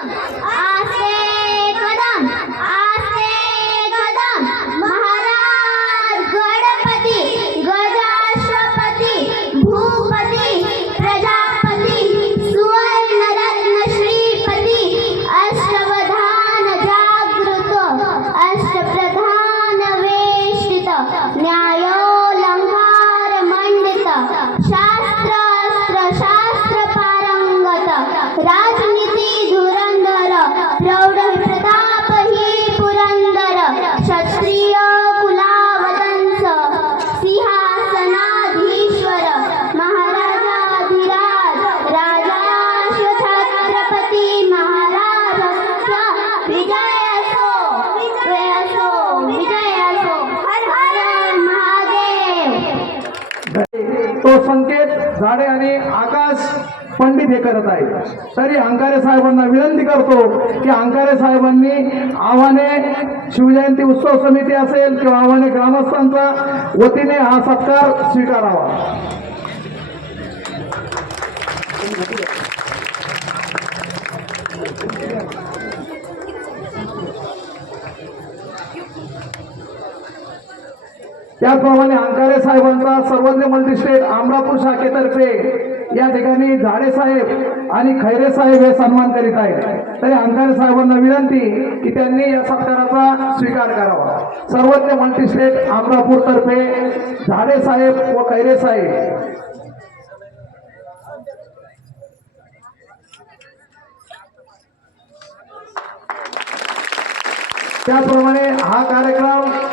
Ah! झाडे आणि आकाश पंडित हे करत आहे तरी अंकारे साहेबांना विनंती करतो की अंकारे साहेबांनी आव्हाने शिवजयंती उत्सव समिती असेल किंवा आव्हाने ग्रामस्थांचा वतीने हा सत्कार स्वीकारावा. त्याचप्रमाणे अंकारे साहेबांचा सर्वज्ञ मल्टीस्टेट अमरापूर शाखेतर्फे या ठिकाणी झाडे साहेब आणि खैरे साहेब हे सन्मान करीत आहेत. तरी अंकारे साहेबांना विनंती की त्यांनी या सत्काराचा स्वीकार करावा. सर्वज्ञ मल्टीस्टेट अमरापूर तर्फे झाडे साहेब व खैरे साहेब. त्याचप्रमाणे हा कार्यक्रम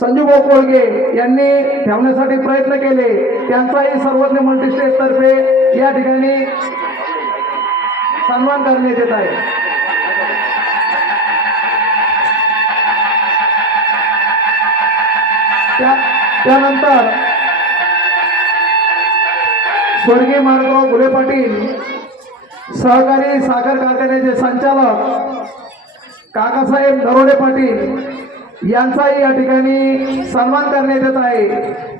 संजू भाऊ कोळगे यांनी ठेवण्यासाठी प्रयत्न केले. त्यांचाही सर्वज्ञ मल्टीस्टेट तर्फे या ठिकाणी सन्मान करण्यात येत आहे. त्या- त्यानंतर स्वर्गीय मार्गराव गुले पाटील सहकारी साखर कारखान्याचे संचालक काकासाहेब दरोडे पाटील यांचाही या ठिकाणी सन्मान करण्यात येत आहे.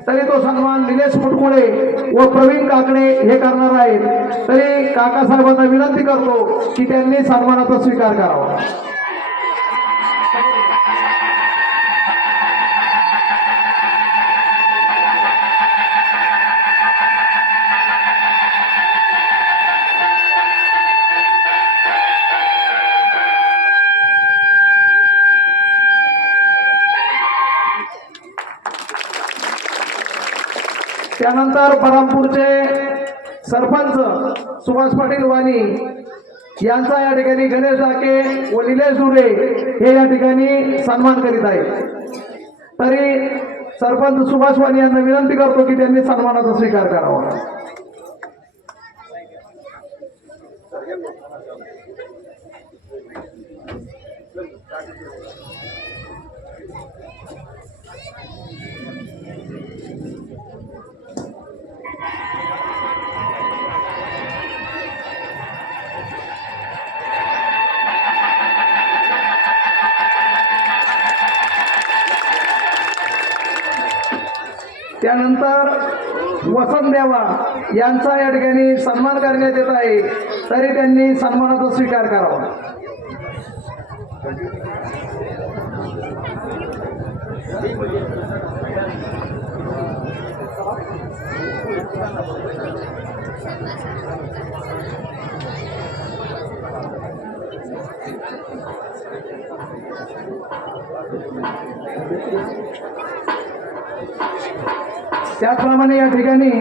तरी तो सन्मान निलेश मुटकुळे व प्रवीण काकडे हे करणार आहेत. तरी काकासाहेबांना विनंती करतो की त्यांनी सन्मानाचा स्वीकार करावा. त्यानंतर बरामपूरचे सरपंच सुभाष पाटील वाणी यांचा या ठिकाणी गणेश डाके व निलेश दुरे हे या ठिकाणी सन्मान करीत आहेत. तरी सरपंच सुभाष वाणी यांना विनंती करतो की त्यांनी सन्मानाचा स्वीकार करावा. त्यानंतर वसंत देवा यांचा या ठिकाणी सन्मान करण्यात येत आहे. तरी त्यांनी सन्मानाचा स्वीकार करावा. त्याचप्रमाणे या ठिकाणी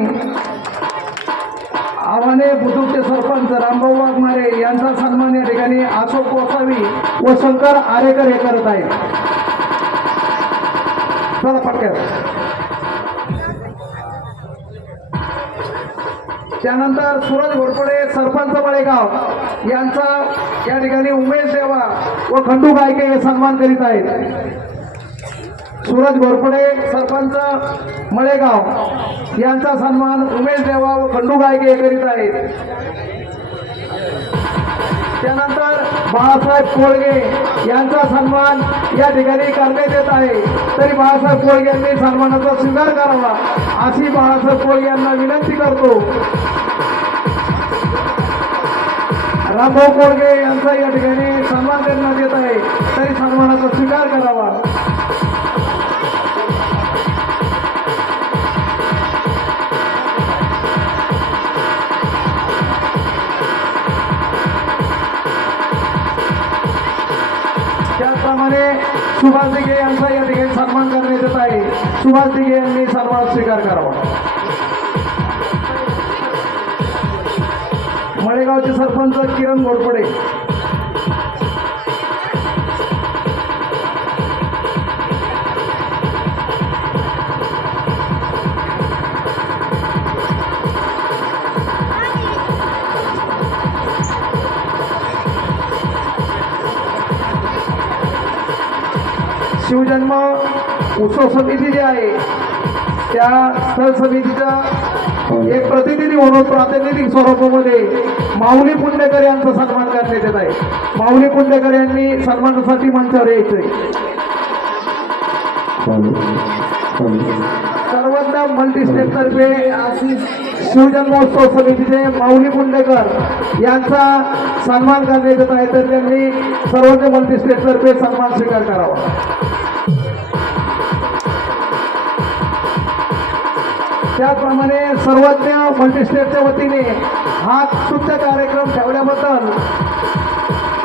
आव्हाने बुद्रुकचे सरपंच रामभाऊ वाघमारे यांचा सन्मान या ठिकाणी अशोक गोसावी व शंकर आरेकर हे करत आहेत. चला पटक्यात त्यानंतर सूरज घोरपडे सरपंच बळेगाव यांचा या ठिकाणी उमेश देवा व खंडू गायके हे सन्मान करीत आहेत. सूरज घोरपडे सरपंच मळेगाव यांचा सन्मान उमेश देवा व खंडू गायके करीत आहेत. त्यानंतर बाळासाहेब कोळगे यांचा सन्मान या ठिकाणी करण्यात येत आहे. तरी बाळासाहेब कोळगे यांनी सन्मानाचा स्वीकार करावा अशी बाळासाहेब कोळगे यांना विनंती करतो. रामभाऊ कोळगे यांचा या ठिकाणी सन्मान करण्यात येत आहे. तरी सन्मानाचा स्वीकार करावा. त्याचप्रमाणे सुभाष दिघे यांचा या ठिकाणी सन्मान करण्यात येत आहे. सुभाष दिघे यांनी सन्मान स्वीकार करावा. मळेगावचे सरपंच किरण घोरपडे शिवजन्म उत्सव समिती जी आहे त्या स्थळ समितीच्या एक प्रतिनिधी म्हणून प्रातिनिधिक स्वरूपामध्ये माऊली पुंडेकर यांचा सन्मान करण्यात येत आहे. माऊली पुंडेकर यांनी सन्मानासाठी मंचावर यायचंय. सर्वज्ञ मल्टीस्टेट तर्फे शिवजन्मोत्सव समितीचे माऊली पुंडेकर यांचा सन्मान करण्यात येत आहे तर त्यांनी सर्वज्ञ मल्टीस्टेट तर्फे सन्मान स्वीकार करावा. त्याचप्रमाणे सर्वज्ञ मल्टीस्टेटच्या वतीने हा शुद्ध कार्यक्रम ठेवल्याबद्दल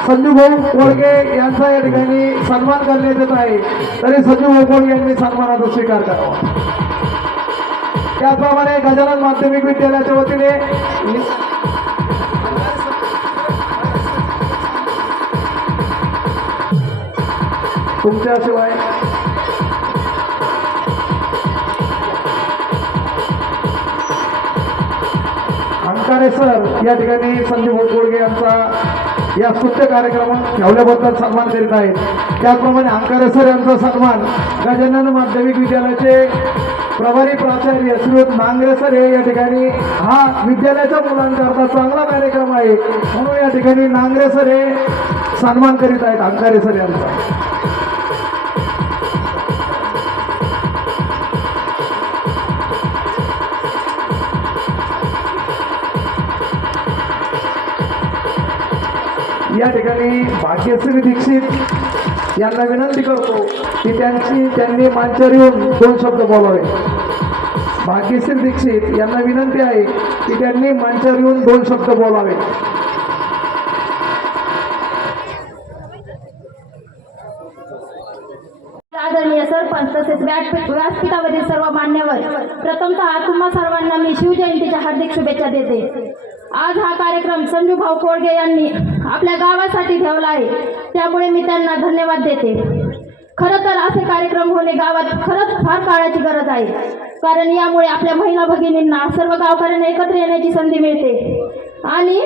संजू भाऊ कोळगे यांचा या ठिकाणी सन्मान करण्यात येत आहे. तरी संजू भाऊ कोळगे यांनी सन्मानाचा स्वीकार करावा. त्याचप्रमाणे गजानन माध्यमिक विद्यालयाच्या वतीने तुमच्याशिवाय अंकारे सर या ठिकाणी संदीप गोडगे यांचा या स्तुत्य कार्यक्रम ठेवल्याबद्दल सन्मान करीत आहेत. त्याचप्रमाणे अंकारे सर यांचा सन्मान गजानन माध्यमिक विद्यालयाचे प्रभारी प्राचार्य श्रीयुत नांगरे सर हे या ठिकाणी हा विद्यालयाच्या मुलांकरता चांगला कार्यक्रम आहे. म्हणून या ठिकाणी नांगरे सर हे सन्मान करीत आहेत अंकारे सर यांचा. या ठिकाणी भाग्यश्री दीक्षित यांना विनंती करतो की त्यांची त्यांनी मांचर येऊन दोन शब्द बोलावे. भाग्यश्री दीक्षित यांना विनंती आहे की त्यांनी मांचर येऊन दोन शब्द बोलावे. आदरणीय सरपंच तसेच व्यासपीठावरील सर्व मान्यवर प्रथमतः तुम्हा सर्वांना मी शिवजयंतीच्या हार्दिक शुभेच्छा देते. आज हा कार्यक्रम संजू भाऊ कोळगे यांनी आपल्या गावासाठी ठेवला आहे. त्यामुळे मी त्यांना धन्यवाद देते. खरं तर असे कार्यक्रम होणे गावात खरंच फार काळाची गरज आहे. कारण यामुळे आपल्या महिला भगिनींना सर्व गावकऱ्यांना एकत्र येण्याची संधी मिळते. आणि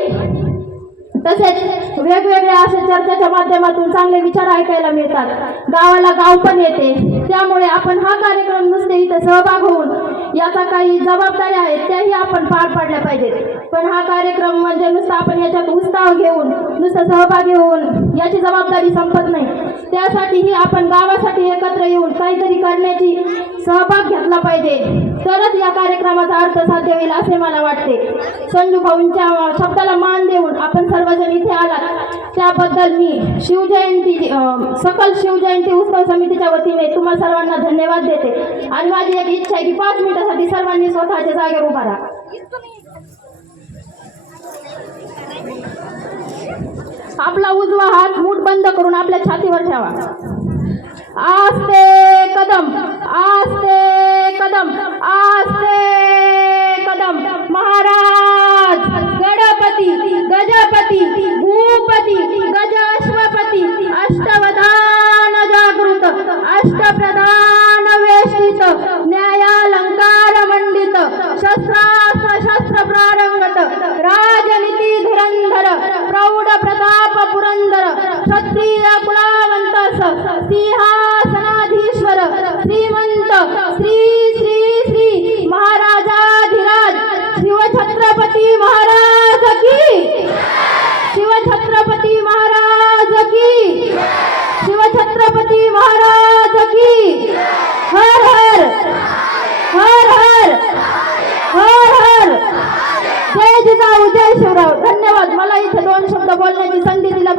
तसेच वेगवेगळ्या अशा चर्चेच्या माध्यमातून चांगले विचार ऐकायला मिळतात. गावाला गाव पण येते. त्यामुळे आपण हा कार्यक्रम नुसते इथं सहभाग होऊन याचा काही जबाबदाऱ्या आहेत त्याही आपण पार पाडल्या पाहिजेत. पण हा कार्यक्रम म्हणजे नुसता आपण याच्यात उत्साह घेऊन नुसतं सहभागी होऊन याची जबाबदारी संपत नाही. त्यासाठीही आपण गावासाठी एकत्र येऊन काहीतरी करण्याची सहभाग घेतला पाहिजे. तरच या कार्यक्रमाचा अर्थ साध्य होईल असे मला वाटते. संजू भाऊंच्या शब्दाला मान देऊन आपण सर्वजण इथे आलात. त्याबद्दल मी शिवजयंती सकल शिवजयंती उत्सव समितीच्या वतीने तुम्हा सर्वांना धन्यवाद देते. आणि माझी एक इच्छा आहे की पाच मिनिटासाठी सर्वांनी स्वतःच्या जागेवर उभा राहा. आपला उजवा हात मूठ बंद करून आपल्या छातीवर ठेवा. आस्ते कदम आस्ते कदम आस्ते कदम. महाराज गणपती गजपती भूपती.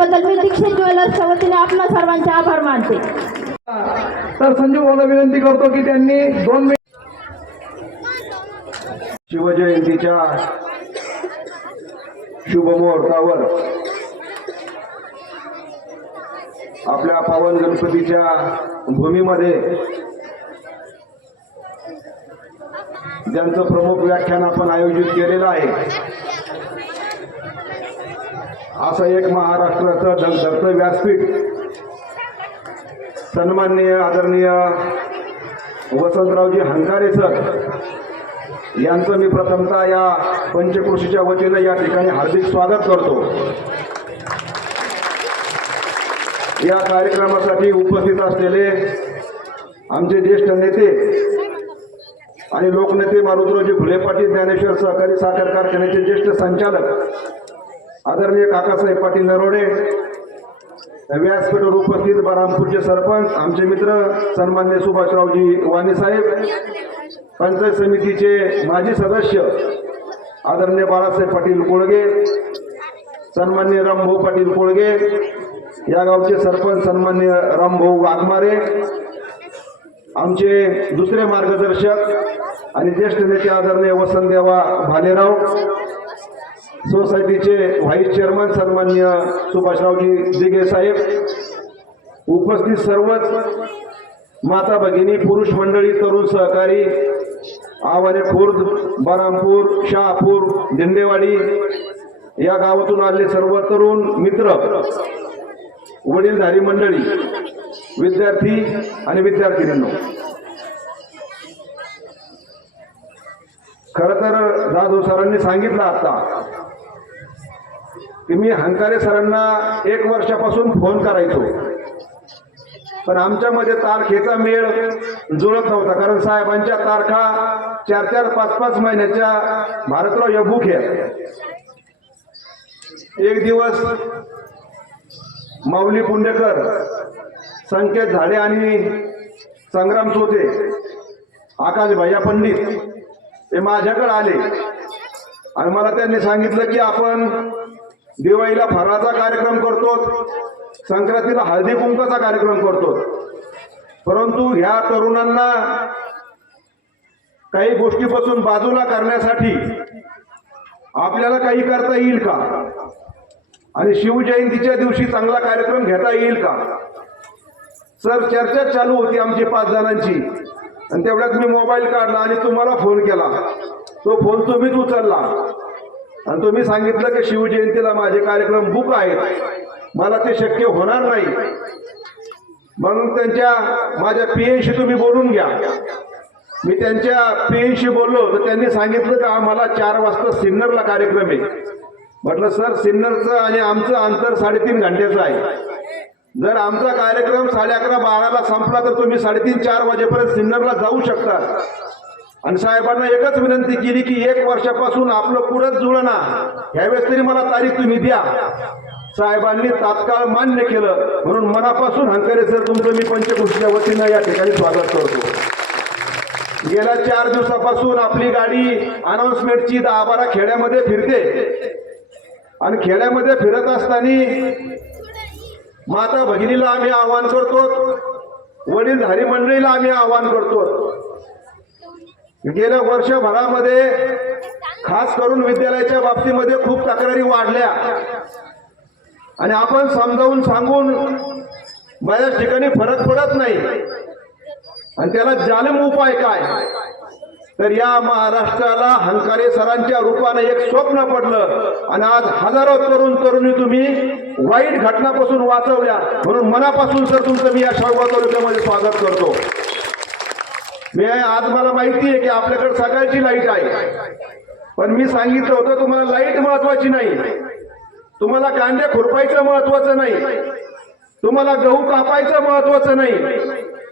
दिल्याबद्दल मी दीक्षित ज्वेलर्सच्या वतीने आपणा सर्वांचे आभार मानते. तर संजीव भाऊला विनंती करतो की त्यांनी दोन मिनिट शिवजयंतीच्या शुभमुहूर्तावर आपल्या पावन गणपतीच्या भूमीमध्ये ज्यांचं प्रमुख व्याख्यान आपण आयोजित केलेलं आहे असं एक महाराष्ट्राचं धगधगतं व्यासपीठ. सन्माननीय आदरणीय वसंतरावजी हंकारे सर यांचं मी प्रथमतः या पंचकृषीच्या वतीनं या ठिकाणी हार्दिक स्वागत करतो. या कार्यक्रमासाठी उपस्थित असलेले आमचे ज्येष्ठ नेते आणि लोकनेते मारुतरावजी फुले पाटील ज्ञानेश्वर सहकारी साखर कारखान्याचे ज्येष्ठ संचालक आदरणीय काकासाहेब पाटील नरोडे व्यासपीठावर उपस्थित बारामपूरचे सरपंच आमचे मित्र सन्मान्य सुभाषरावजी वाणी साहेब पंचायत समितीचे माजी सदस्य आदरणीय बाळासाहेब पाटील कोळगे सन्मान्य रामभाऊ पाटील कोळगे या गावचे सरपंच सन्मान्य रामभाऊ वाघमारे आमचे दुसरे मार्गदर्शक आणि ज्येष्ठ नेते आदरणीय वसंतदेवा भालेराव सोसायटीचे व्हाईस चेअरमन सन्मान्य सुभाषरावजी दिगे साहेब उपस्थित सर्वच माता भगिनी पुरुष मंडळी तरुण सहकारी आवारे खुर्द बरामपूर शहापूर दिंडेवाडी या गावातून आले सर्व तरुण मित्र वडीलधारी मंडळी विद्यार्थी आणि विद्यार्थिनींनो. खर तर जाधव सरांनी सांगितलं आता की मी हंकारे सरांना एक वर्षापासून फोन करायचो. पण आमच्यामध्ये तारखेचा मेळ जुळत नव्हता कारण साहेबांच्या तारखा चार चार पाच पाच महिन्याच्या भारतराव या बुक एक दिवस माऊली पुंडेकर संकेत झाडे आणि संग्राम चोते आकाश भैया पंडित हे माझ्याकडे आले. आणि मला त्यांनी सांगितलं की आपण दिवाळीला फराचा कार्यक्रम करतो संक्रांतीला हळदी कुंकाचा कार्यक्रम करतो परंतु ह्या तरुणांना काही गोष्टीपासून बाजूला करण्यासाठी आपल्याला काही करता येईल का? आणि शिवजयंतीच्या दिवशी चांगला कार्यक्रम घेता येईल का? सर चर्चा चालू होती आमची पाच जणांची. आणि तेवढ्यात मी मोबाईल काढला आणि तुम्हाला फोन केला. तो फोन तुम्हीच उचलला. आणि तुम्ही सांगितलं की शिवजयंतीला माझे कार्यक्रम बुक आहेत. मला ते शक्य होणार नाही. मग त्यांच्या माझ्या पीएनशी तुम्ही बोलून घ्या. मी त्यांच्या पीएनशी बोललो तर त्यांनी सांगितलं का मला चार वाजता सिन्नरला कार्यक्रम आहे. म्हटलं सर सिन्नरचं आणि आमचं अंतर साडेतीन घंट्याचं आहे. जर आमचा कार्यक्रम साडे अकरा बाराला संपला तर तुम्ही साडेतीन चार वाजेपर्यंत सिन्नरला जाऊ शकता. आणि साहेबांना एकच विनंती केली की एक वर्षापासून आपलं पुढंच जुळना ह्यावेळेस तरी मला तारीख तुम्ही द्या. साहेबांनी तात्काळ मान्य केलं. म्हणून मनापासून हंकारे सर तुमचं मी पंचकृषीच्या वतीनं या ठिकाणी स्वागत करतो. गेल्या चार दिवसापासून आपली गाडी अनाउन्समेंटची दहा बारा खेड्यामध्ये फिरते. आणि खेड्यामध्ये फिरत असताना माता भगिनीला आम्ही आवाहन करतो. वडीलधारी मंडळीला आम्ही आवाहन करतो. गेल्या वर्षभरामध्ये खास करून विद्यालयाच्या बाबतीमध्ये खूप तक्रारी वाढल्या. आणि आपण समजावून सांगून बऱ्याच ठिकाणी फरक पडत नाही. आणि त्याला जालिम उपाय काय? तर या महाराष्ट्राला हंकारे सरांच्या रूपाने एक स्वप्न पडलं. आणि आज हजारो तरुण तरुणी तुम्ही वाईट घटनापासून वाचवल्या. म्हणून मनापासून सर तुमचं मी या शाळा तालुक्यामध्ये स्वागत करतो. मी आज मला माहिती आहे की आपल्याकडे सकाळची लाइट आहे. पण मी सांगितलं होतं तुम्हाला लाइट महत्वाची नाही. तुम्हाला कांदे खुरपायचं महत्वाचं नाही. तुम्हाला गहू कापायचं महत्वाचं नाही.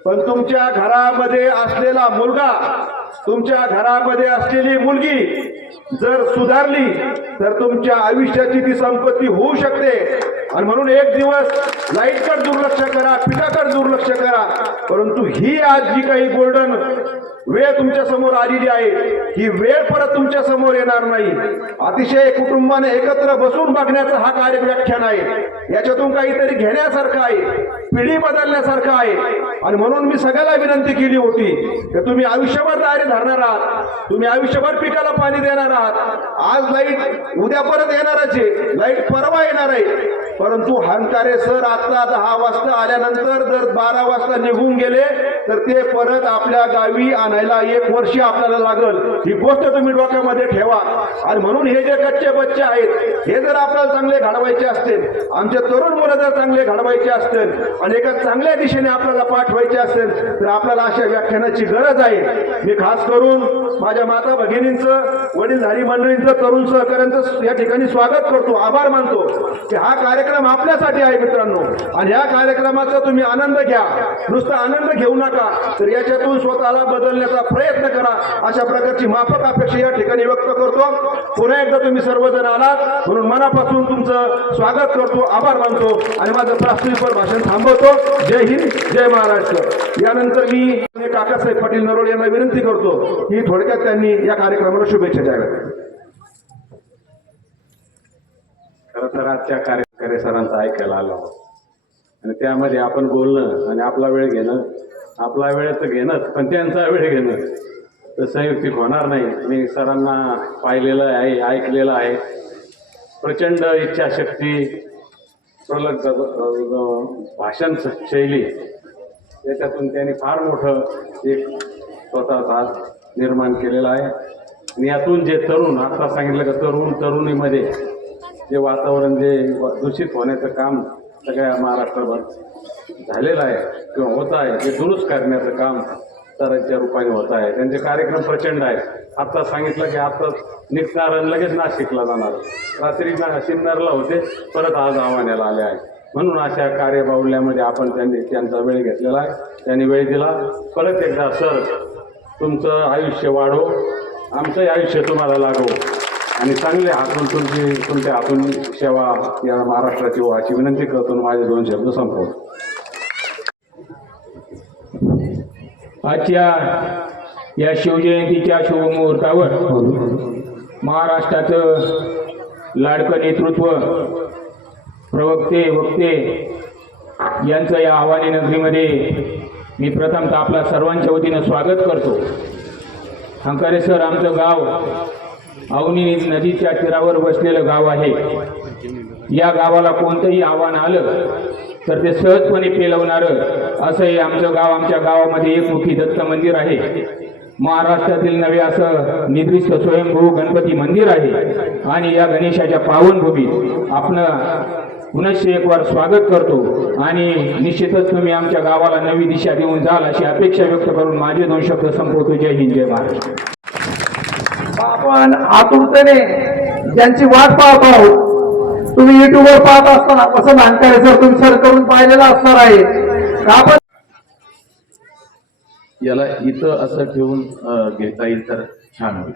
पण तुमच्या घरामध्ये असलेला मुलगा तुमच्या घरामध्ये असलेली मुलगी जर सुधारली तर तुमच्या आयुष्याची ती संपत्ती होऊ शकते. आणि म्हणून एक दिवस लाईटकडे दुर्लक्ष करा पिठाकडे दुर्लक्ष करा. परंतु ही आज जी काही गोल्डन वेळ तुमच्यासमोर आलेली आहे ही वेळ परत तुमच्यासमोर येणार नाही. अतिशय कुटुंबाने एकत्र बसून बघण्याचा हा कार्य व्याख्यान आहे. याच्यातून काहीतरी घेण्यासारखं आहे पिढी बदलण्यासारखं आहे. आणि म्हणून मी सगळ्याला विनंती केली होती की तुम्ही आयुष्यभर दारी धरणार आहात तुम्ही आयुष्यभर पिकाला पाणी देणार आहात. आज लाइट उद्या परत येणारच आहे लाइट परवा येणार आहे. परंतु हंकारे सर आता दहा वाजता आल्यानंतर जर बारा वाजता निघून गेले तर ते परत आपल्या गावी आणायला एक वर्षी आपल्याला लागल. ही गोष्ट तुम्ही डोक्यामध्ये ठेवा. आणि म्हणून हे जे कच्चे बच्चे आहेत हे जर आपल्याला चांगले घडवायचे असतील आमचे तरुण मुलं जर चांगले घडवायचे असतील आणि एका चांगल्या दिशेने आपल्याला पाठवायचे असेल तर आपल्याला अशा व्याख्यानाची गरज आहे. मी खास करून माझ्या माता भगिनींचं वडीलधारी मंडळींचं तरुण सहकाऱ्यांचं या ठिकाणी स्वागत करतो आभार मानतो. की हा कार्यक्रम कार्यक्रम आपल्यासाठी आहे मित्रांनो. आणि या कार्यक्रमाचा तुम्ही आनंद घ्या. नुसता आनंद घेऊ नका. तर याच्यातून स्वतःला बदलण्याचा प्रयत्न करा. अशा प्रकारची माफक अपेक्षा या ठिकाणी व्यक्त करतो. पुन्हा एकदा तुम्ही सर्वजण आलात. म्हणून मनापासून तुमचं स्वागत करतो. आभार मानतो. आणि माझं प्रास्ताविकवर भाषण थांबवतो. जय हिंद जय महाराष्ट्र. यानंतर मी काकासाहेब पाटील नरोड यांना विनंती करतो की थोडक्यात त्यांनी या कार्यक्रमाला शुभेच्छा द्याव्यात. खरं तर आजच्या ठाकरे सरांचं ऐकायला आलो आणि त्यामध्ये आपण बोलणं आणि आपला वेळ घेणं आपला वेळ तर घेणंच पण त्यांचा वेळ घेणं तर संयुक्तिक होणार नाही. मी सरांना पाहिलेलं आहे ऐकलेलं आहे. प्रचंड इच्छाशक्ती प्रलग भाषण शैली त्याच्यातून त्यांनी फार मोठं एक स्वतःचा निर्माण केलेला आहे. आणि यातून जे तरुण आता सांगितलं का तरुण तरुणीमध्ये हे वातावरण जे दूषित होण्याचं काम सगळ्या महाराष्ट्रभर झालेलं आहे किंवा होत आहे ते दुरुस्त करण्याचं काम सरांच्या रूपाने होत आहे. त्यांचे कार्यक्रम प्रचंड आहेत. आत्ता सांगितलं की आत्ता निघणार आणि लगेच नाशिकला जाणार. रात्री ना सिन्नरला होते परत आज आव्हानाला आले आहे. म्हणून अशा कार्यबाहुल्यामध्ये आपण त्यांनी त्यांचा वेळ घेतलेला आहे. त्यांनी वेळ दिला. परत एकदा सर तुमचं आयुष्य वाढो. आमचंही आयुष्य तुम्हाला लागो. आणि चांगले हातून तुमची तुमच्या हातून सेवा या महाराष्ट्राची हो अशी विनंती करतो आणि माझे दोन शब्द संपवतो. आजच्या या शिवजयंतीच्या शुभमुहूर्तावर महाराष्ट्राचं लाडकं नेतृत्व प्रवक्ते वक्ते यांचं या आव्हाने नगरीमध्ये मी प्रथमतः आपला सर्वांच्या वतीनं स्वागत करतो. हंकारे सर आमचं गाव अवनी नदीच्या तीरावर बसलेलं गाव आहे. या गावाला कोणतंही आव्हान आलं तर ते सहजपणे पेलवणारं असं हे आमचं गाव आमच्या गावामध्ये एक मोठी दत्त मंदिर आहे. महाराष्ट्रातील नवे असं निदृष्ट स्वयंभू गणपती मंदिर आहे आणि या गणेशाच्या पावनभूमीत आपण पुनश्च एक वार स्वागत करतो आणि निश्चितच तुम्ही आमच्या गावाला नवी दिशा देऊन जाल अशी अपेक्षा व्यक्त करून माझे दोन शब्द संपवतो. जय हिंद जय महाराष्ट्र. आपण आतुरतेने ज्यांची वाट पाहत आहोत तुम्ही युट्यूबवर पाहत असताना कसं नानकारे सर तुम्ही सर करून पाहिलेलं असणार आहे? आपण याला इथं असं ठेवून घेता येईल तर छान होईल.